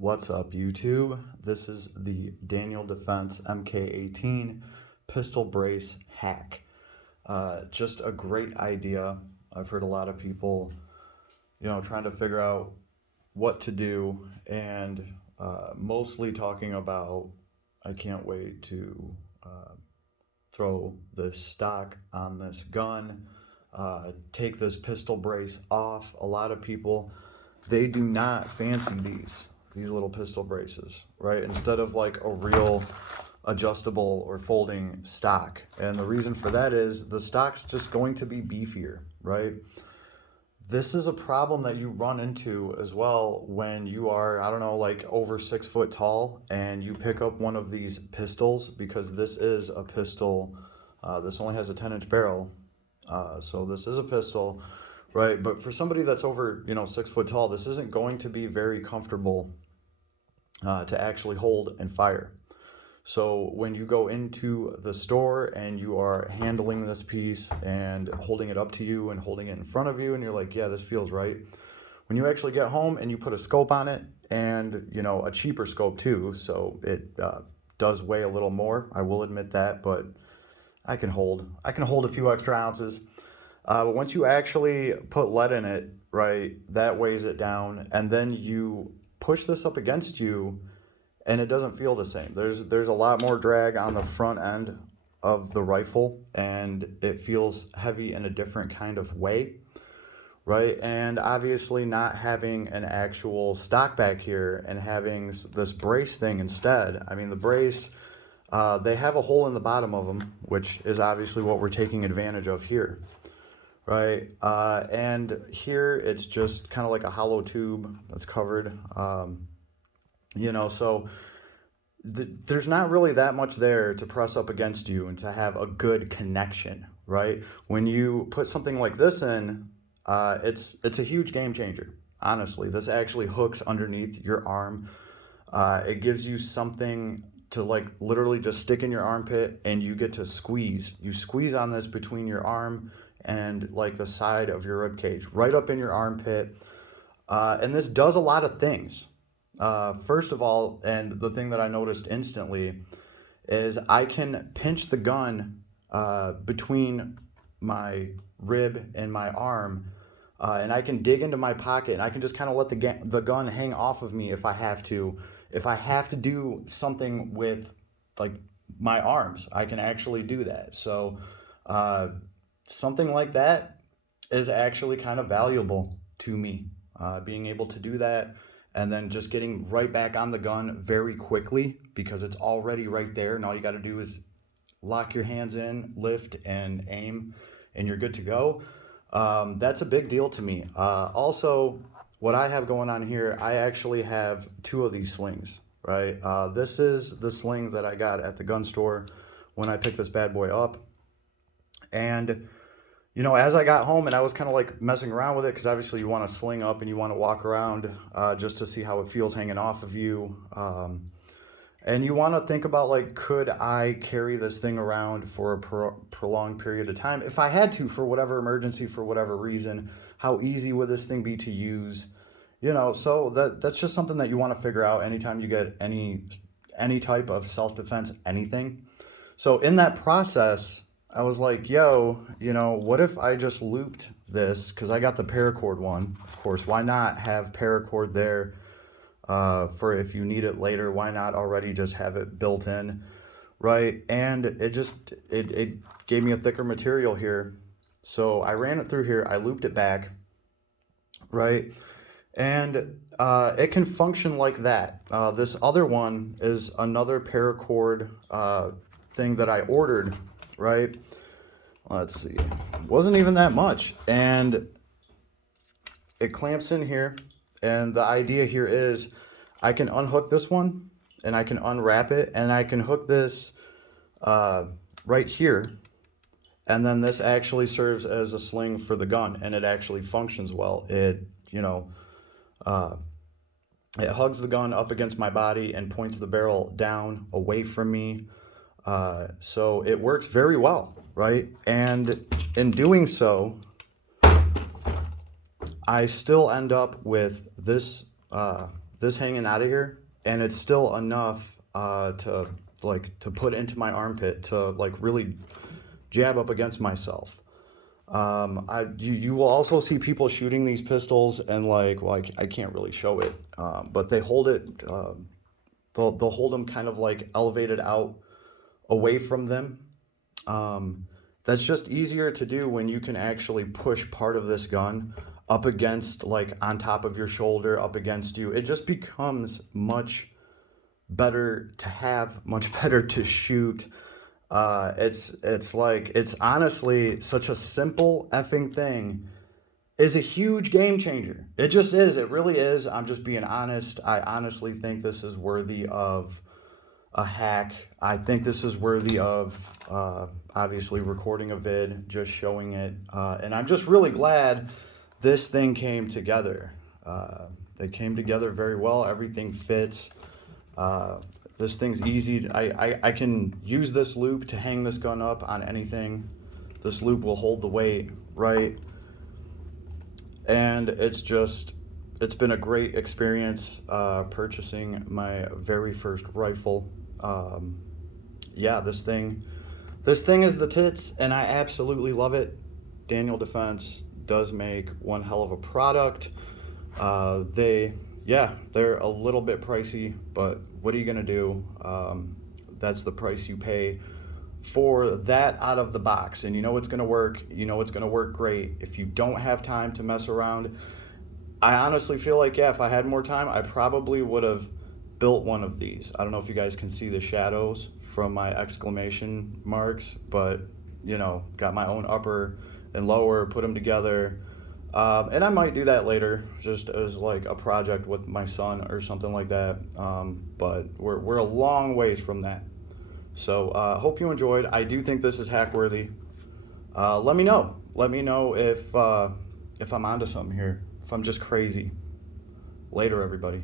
What's up, YouTube? This is the Daniel Defense MK18 pistol brace hack. Just a great idea. I've heard a lot of people, trying to figure out what to do, and mostly talking about, I can't wait to throw this stock on this gun, take this pistol brace off. A lot of people, they do not fancy these little pistol braces, right? Instead of like a real adjustable or folding stock. And the reason for that is the stock's just going to be beefier, right? This is a problem that you run into as well when you are, I don't know, like over 6 foot tall and you pick up one of these pistols, because this is a pistol. This only has a 10-inch barrel. So this is a pistol, right? But for somebody that's over, 6 foot tall, this isn't going to be very comfortable to actually hold and fire. So when you go into the store and you are handling this piece and holding it up to you and holding it in front of you, and you're like, yeah, this feels right. When you actually get home and you put a scope on it, and a cheaper scope too, so it does weigh a little more, I will admit that, but I can hold a few extra ounces. But once you actually put lead in it, right, that weighs it down, and then you push this up against you, and it doesn't feel the same. There's a lot more drag on the front end of the rifle, and it feels heavy in a different kind of way, right? And obviously not having an actual stock back here and having this brace thing instead. I mean, the brace, they have a hole in the bottom of them, which is obviously what we're taking advantage of here. Right, and here it's just kind of like a hollow tube that's covered, so there's not really that much there to press up against you and to have a good connection, right? When you put something like this in, it's a huge game changer, honestly. This actually hooks underneath your arm. It gives you something to like literally just stick in your armpit, and you get to squeeze. You squeeze on this between your arm and like the side of your rib cage, right up in your armpit. And this does a lot of things. First of all, and the thing that I noticed instantly, is I can pinch the gun between my rib and my arm, and I can dig into my pocket, and I can just kind of let the gun hang off of me if I have to. If I have to do something with like my arms, I can actually do that. So something like that is actually kind of valuable to me, being able to do that and then just getting right back on the gun very quickly, because it's already right there, and all you got to do is lock your hands in, lift, and aim, and you're good to go. That's a big deal to me. Also, what I have going on here, I actually have 2 of these slings, right? This is the sling that I got at the gun store when I picked this bad boy up. And as I got home and I was kind of like messing around with it, because obviously you want to sling up and you want to walk around just to see how it feels hanging off of you. And you want to think about, like, could I carry this thing around for a prolonged period of time? If I had to, for whatever emergency, for whatever reason, how easy would this thing be to use? So that's just something that you want to figure out anytime you get any type of self-defense, anything. So in that process, I was like, what if I just looped this? Because I got the Paracord one, of course. Why not have Paracord there for if you need it later? Why not already just have it built in, right? And it gave me a thicker material here. So I ran it through here. I looped it back, right? And it can function like that. This other one is another Paracord thing that I ordered, right? Let's see, wasn't even that much, and it clamps in here, and the idea here is I can unhook this one and I can unwrap it, and I can hook this right here, and then this actually serves as a sling for the gun, and it actually functions well. It hugs the gun up against my body and points the barrel down away from me. So it works very well, right? And in doing so, I still end up with this this hanging out of here, and it's still enough to put into my armpit to like really jab up against myself. You will also see people shooting these pistols and I can't really show it, but they hold it. They'll hold them kind of like elevated out away from them. That's just easier to do when you can actually push part of this gun up against, like on top of your shoulder, up against you. It just becomes much better to have, much better to shoot. It's honestly such a simple effing thing is a huge game changer. It just is. It really is. I'm just being honest. I honestly think this is worthy of a hack. I think this is worthy of obviously recording a vid, just showing it. And I'm just really glad this thing came together. It came together very well. Everything fits. This thing's easy. I can use this loop to hang this gun up on anything. This loop will hold the weight, right? And it's been a great experience purchasing my very first rifle. Yeah, this thing is the tits, and I absolutely love it. Daniel Defense does make one hell of a product. They're a little bit pricey, but what are you gonna do? That's the price you pay for that out of the box, and you know it's gonna work. You know it's gonna work great. If you don't have time to mess around, I honestly feel like, yeah, if I had more time, I probably would have built one of these. I don't know if you guys can see the shadows from my exclamation marks, but you know, got my own upper and lower, put them together. And I might do that later, just as like a project with my son or something like that. But we're a long ways from that. So hope you enjoyed. I do think this is hack worthy. Let me know. Let me know if I'm onto something here, if I'm just crazy. Later, everybody.